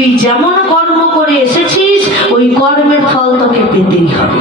তুই যেমন কর্ম করে এসেছিস ওই কর্মের ফল তোকে পেতেই হবে।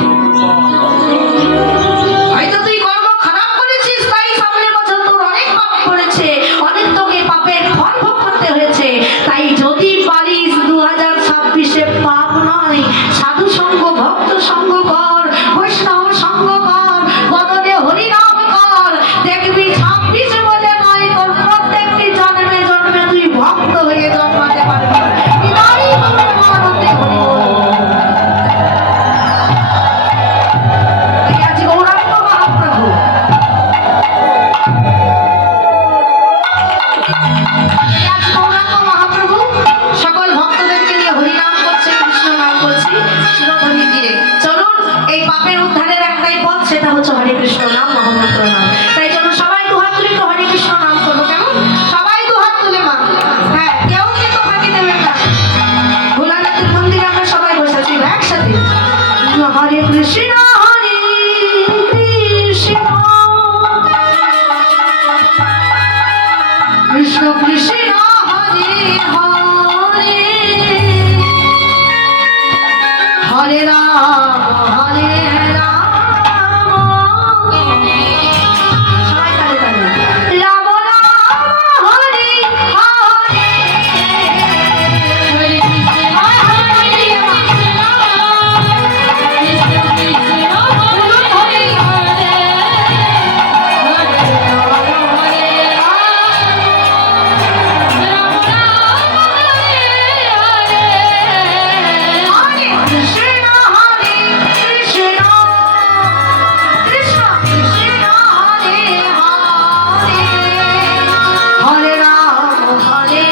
হয়তো তুই কর্ম খারাপ করেছিস, তাই সামনের বছর তোর অনেক পাপ করেছে, অনেক তোকে পাপের ফল ভোগ করতে হয়েছে। তাই যদি পারিস 2026-এ পাপ নয়, সাধু সঙ্গ, ভক্ত সঙ্গ কর, বৈষ্ণব সঙ্গ কর, বদলে হরিনাম কর, দেখবি 26 বলে নয়, তোর প্রত্যেকটি জন্মে জন্মে তুই ভক্ত হয়ে জন্মাতে পারবি। বিদায় তোমার মানতে হরি বল। আজ গৌরাঙ্গ মহাপ্রভু সকল ভক্তদেরকে নিয়ে হরিনাম করছে, কৃষ্ণ নাম করছি শিরোধনির তীরে। চলুন, এই পাপের উদ্ধারের একটাই পথ, সেটা হচ্ছে হরে কৃষ্ণ নাম, মহামন্ত্র নাম। তাই জন্য সবাই দুহাত তুলে তো হরে কৃষ্ণ নাম করবো। কেমন? সবাই দুহাত তুলে মা। হ্যাঁ, কেউ কিন্তু ফাঁকি দেবেন না। ভোলানাথের মন্দিরে আমরা সবাই বসেছি একসাথে। হরে কৃষ্ণ হরে কৃষ্ণ কৃষ্ণ কৃষ্ণ হরে হরে, হরে রাম হরে রাম, সবাই তালে তালে, রাম রাম হরে হরে, হরে কৃষ্ণ হরে কৃষ্ণ, কৃষ্ণ কৃষ্ণ হরে হরে, হরে রাম হরে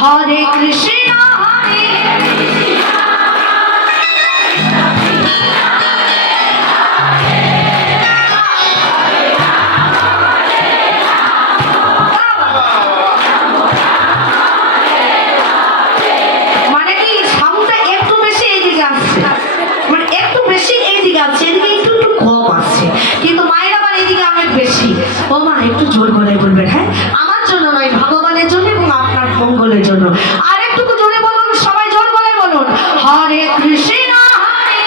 হরে কৃষ্ণ হরে মানে কি সাউন্ডটা একটু বেশি এইদিকে আসছে, মানে একটু বেশি এইদিকে আসছে, এদিকে একটু একটু কম আসছে, কিন্তু মায়ের আবার এইদিকে অনেক বেশি। ও মা একটু জোর করে বলবেন, হ্যাঁ আমার জন্য নয়, ভগবানের জন্য এবং আপনার মঙ্গলের জন্য। আর একটু জোরে বলুন, সবাই জোর করে বলুন, হরে কৃষ্ণ হরে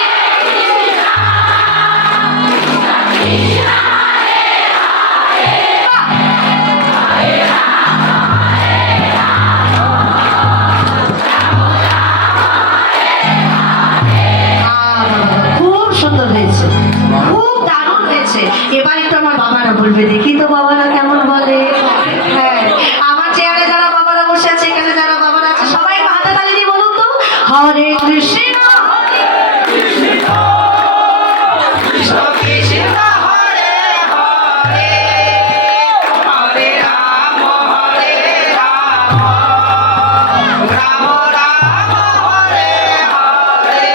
খুব সুন্দর হয়েছে, খুব দারুণ হয়েছে। এবার একটু আমার বাবারা বলবে, দেখি তো বাবারা কেমন বলে। হরে কৃষ্ণ কৃষ্ণ কৃষ্ণ হরে হরে হরে রাম রাম রাম হরে হরে।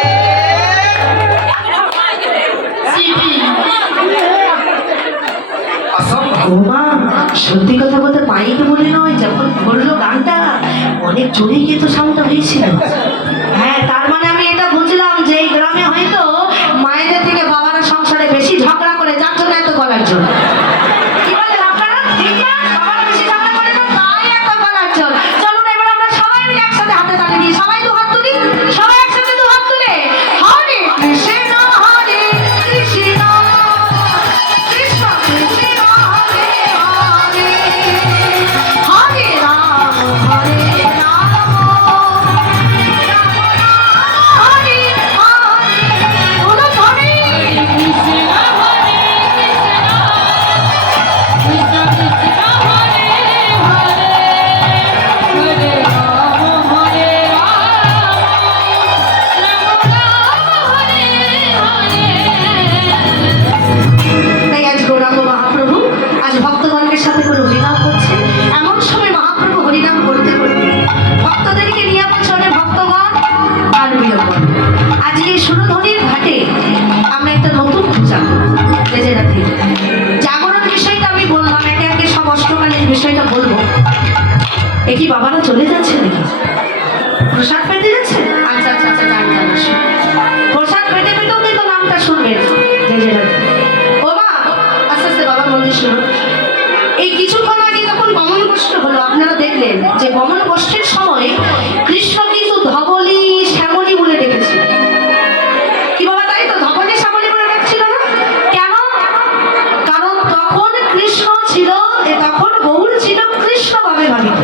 অসম্ভব। ওমা সত্যি কথা বলতে মাইকে বলে নয়, যখন বললো গানটা অনেক জোরে গিয়ে তো সাউন্ডটা হয়েছিল। হ্যাঁ, তার মানে আমি এটা বুঝলাম যে এই গ্রামে হয়তো মায়েদের থেকে বাবারা সংসারে বেশি ঝগড়া করে, যার জন্য এত গলার জোর। কি বলেন আপনারা? ঠিক না? বাবারা বেশি ঝগড়া করে না, তাই এত গলার জোর। চলুন এবার আমরা সবাই মিলে একসাথে হাতে তালি দিই, সবাই দু হাত তুলি, সবাই একসাথে দু হাত তুলে হরে কৃষ্ণ হরে কৃষ্ণ কৃষ্ণ কৃষ্ণ হরে হরে হরে রাম হরে রাম হরে হরে বলো হরে কৃষ্ণ হরে কৃষ্ণ কৃষ্ণ হরে হরে হরে রাম হরে তাই আজ গৌরাঙ্গ মহাপ্রভু আজ ভক্তগণের সাথে করে হরিনাম করছে। এমন সময় মহাপ্রভু হরিনাম করতে করতে ভক্তদেরকে নিয়ে বছরে ভক্তগণ আর বিলম্বন। আজকে এই সুরধনির ঘাটে আমরা একটা নতুন পূজা বেজে রাখি। জাগরণ বিষয়টা আমি বললাম, একে একে সব অষ্টকালীন বিষয়টা বলবো। এ কি বাবারা চলে যাচ্ছে নাকি? প্রসাদ পেতে যাচ্ছে? আচ্ছা আচ্ছা আচ্ছা, জানি জানা। প্রসাদ পেতে পেতেও কিন্তু নামটা শুনবেন বেজে রাখি। ও মা, আস্তে আস্তে বাবা মন্দির শুনুন। এই কিছুক্ষণ আগে যখন বমন গোষ্ঠ হলো, আপনারা দেখলেন যে বমন গোষ্ঠীর সময় কৃষ্ণ কিন্তু ধবলি শ্যামলী বলে ডেকেছিল। কি বাবা, তাই তো? ধবলি শ্যামলী বলে ডেকেছিল না? কেন? কারণ তখন কৃষ্ণ ছিল, তখন গৌর ছিল কৃষ্ণ ভাবে ভাবিত।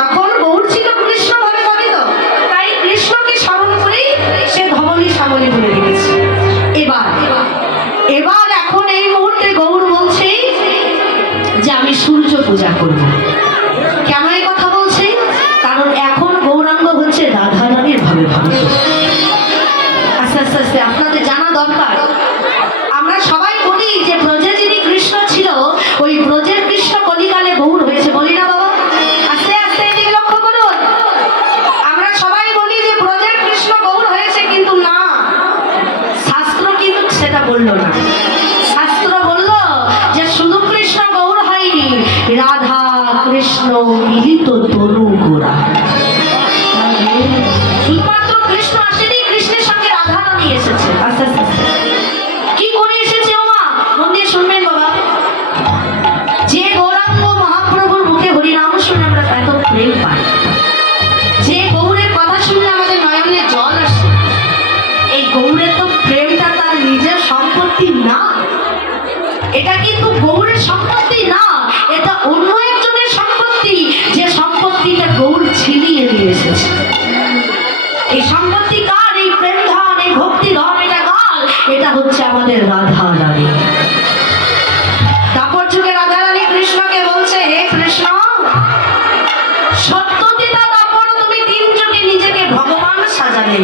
তখন গৌর ছিল কৃষ্ণ ভাবে ভাবিত, তাই কৃষ্ণকে স্মরণ করেই সে ধবলি শ্যামলী বলে ডেকেছে। এবার এবার এখন এই মুহূর্তে গৌর বলছে যে আমি সূর্য পূজা করব। কেন এই কথা বলছে? কারণ এখন গৌরাঙ্গ হচ্ছে রাধা রানীর ভাবে ভাবিত। আস্তে আস্তে আস্তে আপনাদের জানা দরকার, আমরা সবাই বলি যে ব্রজে যিনি কৃষ্ণ ছিল, ওই ব্রজের কৃষ্ণ কলিকালে গৌর হয়েছে, বলি না বাবা? আস্তে আস্তে এদিকে লক্ষ্য করুন। আমরা সবাই বলি যে ব্রজের কৃষ্ণ গৌর হয়েছে, কিন্তু না, শাস্ত্র কিন্তু সেটা বললো না। শাস্ত্র বললো যে শুধু কৃষ্ণ গৌর হয়নি, রাধা কৃষ্ণ মিলিত তনু গোরা। শুধুমাত্র কৃষ্ণ আসেনি, কৃষ্ণের সঙ্গে রাধা রানী এসেছে। আস্তে আস্তে আস্তে কি করে এসেছে ও মা? মন দিয়ে শুনবেন বাবা। যে গৌরাঙ্গ মহাপ্রভুর মুখে হরিনাম শুনে আমরা এত প্রেম পাই, যে গৌরের কথা শুনলে আমাদের নয়নে জল আসে, এই গৌরের তো প্রেমটা তার নিজের সম্পত্তি না। এটা কিন্তু গৌরের সম্পত্তি না, এটা অন্য একজনের সম্পত্তি, যে সম্পত্তিটা গৌর ছিনিয়ে নিয়ে এসেছে। এই সম্পত্তি কার? এই প্রেম ধন, এই ভক্তি ধন, এটা কার? এটা হচ্ছে আমাদের রাধা রানী। তারপর যুগে রাধা রানী কৃষ্ণকে বলছে, হে কৃষ্ণ, সত্যটিটা তারপর তুমি তিন যুগে নিজেকে ভগবান সাজালে,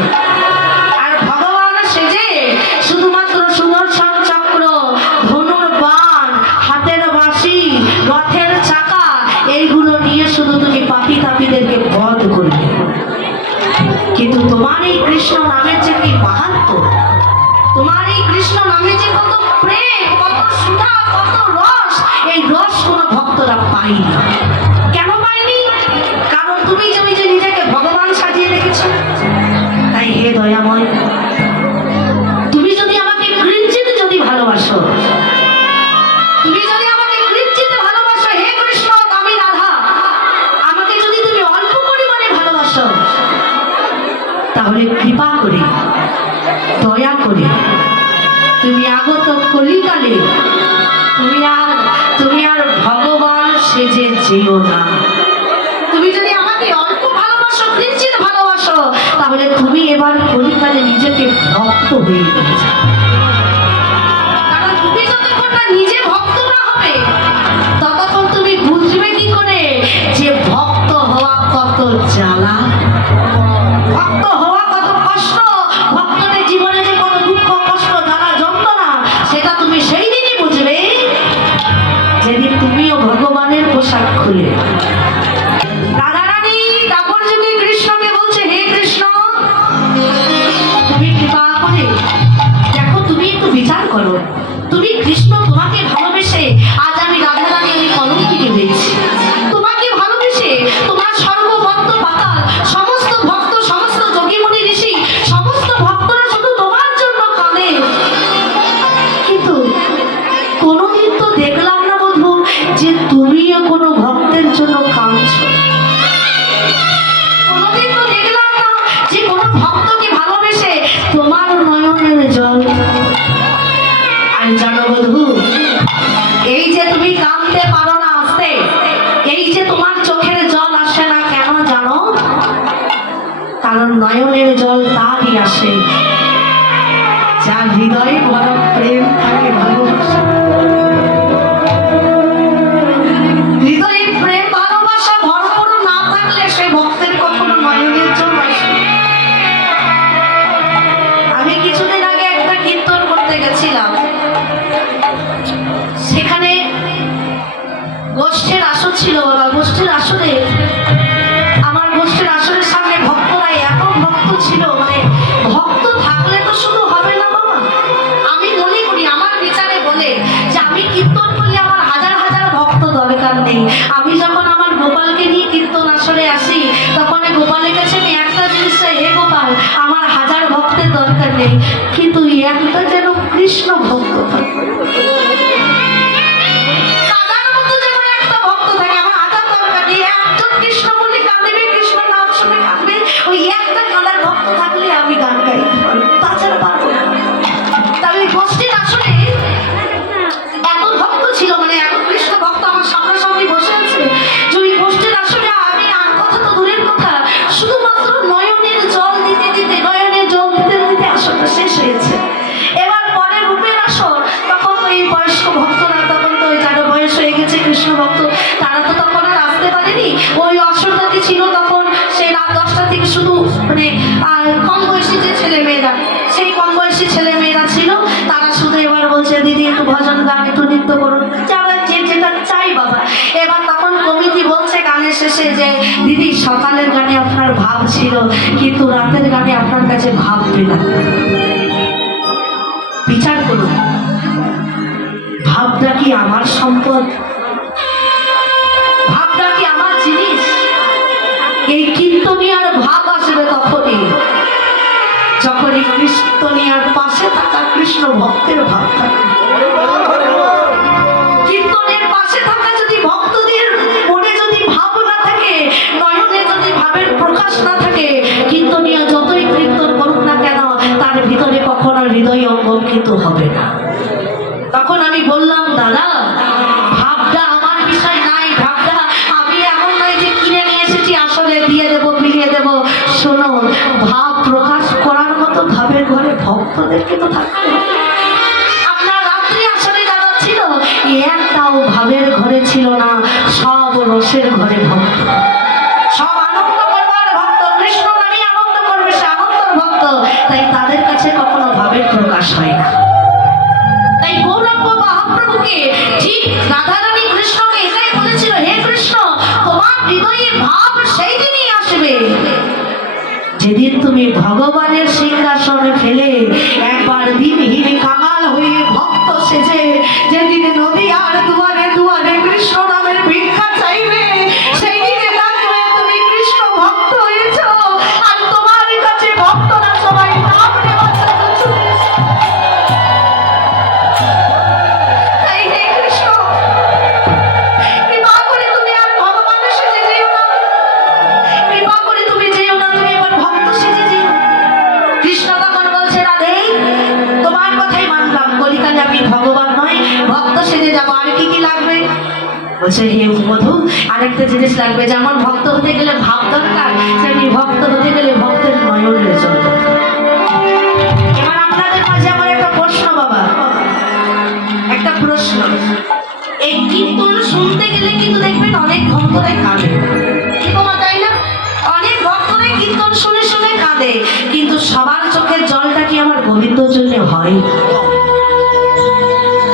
আর ভগবান সেজে শুধুমাত্র সুদর্শন চক্র, ধনুর বাণ, হাতের বাঁশি, রথের চাকা, এইগুলো নিয়ে শুধু তুমি পাপী তাপীদেরকে বধ করবে। কিন্তু তোমার এই কৃষ্ণ নামের যে কি মাহাত্ম্য, তোমার এই কৃষ্ণ নামে যে কত প্রেম, কত সুধা, কত রস, এই রস কোনো ভক্তরা পায়নি। কেন পায়নি? কারণ তুমি যে ওই যে নিজেকে ভগবান সাজিয়ে রেখেছ। তাই হে দয়াময়, তুমি যদি আমাকে কৃঞ্চিত যদি ভালোবাসো, তুমি যদি আমাকে কৃঞ্চিত ভালোবাসো, হে কৃষ্ণ আমি রাধা, আমাকে যদি তুমি অল্প পরিমাণে ভালোবাসো, তাহলে কৃপা করে, দয়া করে তুমি আগত কলিকালে তুমি আর ভগবান সেজে যেও না। তুমি যদি আমাকে অল্প ভালোবাসো, কিঞ্চিত ভালোবাসো, তাহলে তুমি এবার কলিকালে নিজেকে ভক্ত হয়ে গেছো। কারণ তুমি যতক্ষণ না নিজে ভক্ত না হবে, ততক্ষণ তুমি বুঝবে কি করে যে ভক্ত হওয়া কত জ্বালা। ভক্ত নয়নের জল তারই আসে যার হৃদয়ে ভরা প্রেম থাকে, ভালোবাসা। হৃদয়ে প্রেম ভালোবাসা ভরপুর না থাকলে সে ভক্তের কখনো নয়নের জল আসে। আমি কিছুদিন আগে একটা কীর্তন করতে গেছিলাম, সেখানে গোষ্ঠীর আসর ছিল। বাবা, গোষ্ঠীর আসরে আমার গোষ্ঠীর আসরের সামনে ভক্তরা এত ভক্ত ছিল, মানে ভক্ত থাকলে তো শুধু হবে না বাবা। আমি মনে করি, আমার বিচারে বলে যে আমি কীর্তন করলে আমার হাজার হাজার ভক্ত দরকার নেই। আমি যখন আমার গোপালকে নিয়ে কীর্তন আসরে আসি, তখন এই গোপালের কাছে আমি একটা জিনিস চাই, হে গোপাল, আমার হাজার ভক্তের দরকার নেই, কিন্তু একটা যেন কৃষ্ণ ভক্ত থাকে। আমি গান গাইতে পারি, তাছাড়া পারবো না। তাহলে গোষ্ঠীর আসলে এত ভক্ত ছিল, মানে এত কৃষ্ণ ভক্ত আমার সামনাসামনি বসে আছে, যে ওই গোষ্ঠীর আসলে আমি আর কথা তো দূরের কথা, শুধুমাত্র নয়নের জল দিতে দিতে, নয়নের জল দিতে দিতে আসরটা শেষ হয়েছে। এবার পরে রূপের আসর, তখন তো এই বয়স্ক ভক্তরা, তখন তো ওই যারা বয়স হয়ে গেছে কৃষ্ণ ভক্ত, তারা তো তখন আর আসতে পারেনি। ওই আসরটাতে ছিল তখন সেই রাত 10টা থেকে শুধু মানে কম বয়সী যে ছেলে মেয়েরা, সেই কম বয়সী ছেলে মেয়েরা ছিল, তারা শুধু এবার বলছে দিদি একটু ভজন গান, একটু নৃত্য করুন, যারা যে যেটা চাই বাবা। এবার তখন কমিটি বলছে গানের শেষে যে দিদি সকালের গানে আপনার ভাব ছিল, কিন্তু রাতের গানে আপনার কাছে ভাব পেলাম। বিচার করুন, ভাবটা কি আমার সম্পদ? ভাবটা কি আমার জিনিস? এই কীর্তনিয়ার ভাব আসবে তখনই যখনই কীর্তনিয়ার পাশে থাকা কৃষ্ণ ভক্তের ভাব থাকে। কীর্তনের পাশে থাকা যদি ভক্তদের মনে যদি ভাব না থাকে, নয়নে যদি ভাবের প্রকাশ না থাকে, কীর্তনিয়া যতই কীর্তন করুক না কেন, তার ভিতরে কখনো হৃদয় অঙ্গিত হবে না। তখন আমি বললাম, দাদা ভাবটা আমার বিষয় নাই, ভাবটা আমি এমন নয় যে কিনে নিয়ে এসেছি আসলে দিয়ে দেবো, মিলিয়ে দেবো। শোনো, ভাব প্রকাশ করার মতো ভাবের ঘরে ভক্তদেরকে তো থাকতে হবে। আপনার রাত্রি আসলে যারা ছিল, একটাও ভাবের ঘরে ছিল না, সব রসের ঘরে ভক্ত, সব আনন্দ করবার ভক্ত, কৃষ্ণ নামে আনন্দ করবে, সে আনন্দের ভক্ত। তাই তাদের কাছে কখনো ভাবের প্রকাশ হয় না। তাই গৌরাঙ্গ মহাপ্রভুকে ঠিক রাধারানী কৃষ্ণকে এটাই বলেছিল, হে কৃষ্ণ, তোমার হৃদয়ে ভাব সেই দিনই আসবে যেদিন তুমি ভগবানের সিংহাসনে ফেলে একবার দিনহীন কাঙাল হয়ে ভক্ত সেজে যেদিন নদীয়ার দুয়ারে দুয়ারে কৃষ্ণ নামের ভিক্ষা চাইবে, সেই দিনে জানবে তুমি কৃষ্ণ ভক্ত হয়েছ। আর তোমার কাছে ভক্তরা সবাই নাম নেওয়ার জন্য ছুটে এসেছে। তাই হে কৃষ্ণ, কৃপা করে তুমি আর ভগবানের সেজে যেও না, কৃপা করে তুমি যেও না, তুমি এবার ভক্ত সেজে যেও। কৃষ্ণ তখন বলছে, রাধে তোমার কথাই মানলাম, কলিকালে আমি ভগবান নয়, ভক্ত সেজে যাবো, আর কি কি লাগবে? বলছে, হে মধু, আরেকটা জিনিস লাগবে, যেমন ভক্ত হতে গেলে ভাব দরকার, তেমনি ভক্ত হতে গেলে ভক্তের নয়নের জল দরকার। এবার আপনাদের মাঝে আমার একটা প্রশ্ন বাবা, একটা প্রশ্ন। এই কীর্তন শুনতে গেলে কিন্তু দেখবেন অনেক ভক্তরাই কাঁদে, কি বাবা, তাই না? অনেক ভক্তরাই কীর্তন শুনে শুনে কাঁদে, কিন্তু সবার চোখের জলটা কি আমার গোবিন্দর জন্য হয়?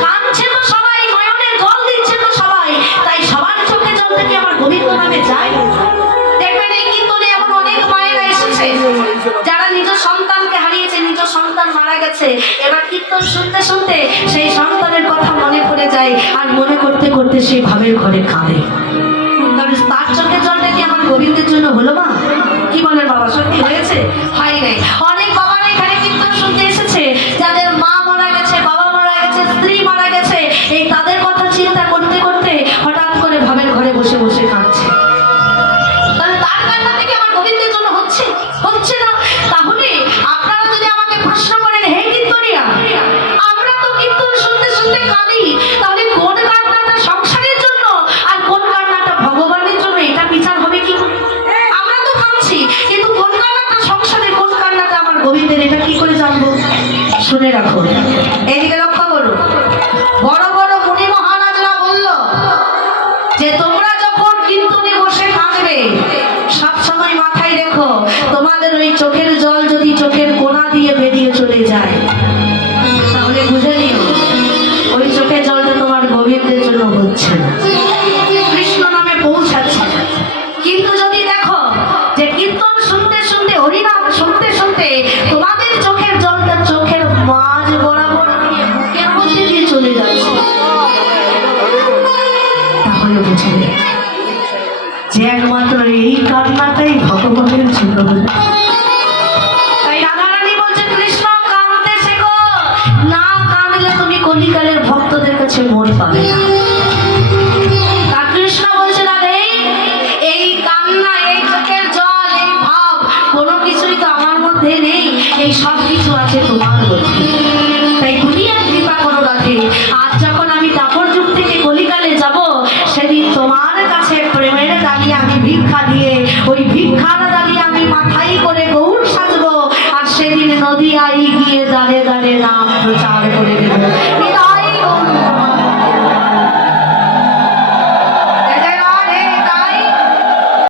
কাঁদছে তো সবাই, নয়নের জল দিচ্ছে তো সবাই, তাই সবার চোখের জলটা কি আমার গোবিন্দ নামে যায়? দেখবেন এই কীর্তনে এমন অনেক মায়েরা এসেছে যারা নিজ সন্তানকে হারিয়েছে, নিজ সন্তান মারা গেছে, এবার কীর্তন শুনতে শুনতে সেই সন্তানের কথা মনে পড়ে যায়, আর মনে করতে করতে সেই ভাবের ঘরে কাঁদে। তবে তার চোখের জলটা কি আমার গোবিন্দের জন্য হলো না? কি বলেন বাবা, সত্যি হয়েছে? হয় নাই। অনেক বাবারা এখানে কীর্তন শুনতে এসেছে যাদের মা মারা গেছে, বাবা মারা গেছে, স্ত্রী মারা গেছে, এই তাদের কথা চিন্তা করতে করতে হঠাৎ করে ভাবের ঘরে বসে বসে কাঁদছে। তাহলে তার কান্নাটা কি আমার গোবিন্দের জন্য হচ্ছে? হচ্ছে না। তাহলে আপনারা যদি আমাকে প্রশ্ন করেন, হে কীর্তনিয়া, আমরা তো কীর্তন শুনতে শুনতে কাঁদি, তাহলে কোন কান্নাটা সংসারের জন্য আর কোন কান্নাটা ভগবানের জন্য, এটা বিচার হবে কি? আমরা তো কাঁদছি, কিন্তু কোন কান্নাটা সংসারের, কোন গোবিন্দের এটা কি করে জানবো? শুনে রাখো, এইদিকে লক্ষ্য করো। বড় বড় মুনি মহারাজরা বলল যে তোমরা যখন কীর্তনে বসে কাঁদবে সবসময় মাথায় রেখো, তোমাদের ওই চোখের জল যদি চোখের কোণা দিয়ে বেরিয়ে চলে যায় তাহলে বুঝে নিও ওই চোখের জলটা তোমার গোবিন্দের জন্য হচ্ছে না, কৃষ্ণ নামে পৌঁছাচ্ছে না। কিন্তু যদি দেখো যে কীর্তন শুনতে শুনতে, হরিনাম শুনতে শুনতে তোমাদের চোখের জলটা চোখের মাঝ বরাবর দিয়ে বুকের মধ্যে দিয়ে চলে যাচ্ছে, তাহলে বুঝবে যে একমাত্র এই কান্নাটাই ভগবানের জন্য। তাই রাধারানী বলছে কৃষ্ণ কাঁদতে শেখো, না কাঁদলে তুমি কলিকালের ভক্তদের কাছে মোড় পাবে না। তা কৃষ্ণ বলছে রাধে, এই কান্না, এই চোখের জল, এই ভাব কোনো কিছুই তো আমার মধ্যে নেই, এই সব কিছু আছে তোমার মধ্যে। তাই দুনিয়ার কৃপা করো রাধে, আজ যখন আমি দাপর যুগ থেকে কলিকালে যাব সেদিন তোমার কাছে প্রেমের দাঁড়িয়ে আমি ভিক্ষা দিয়ে, ওই ভিক্ষার দাঁড়িয়ে আমি মাথায় করে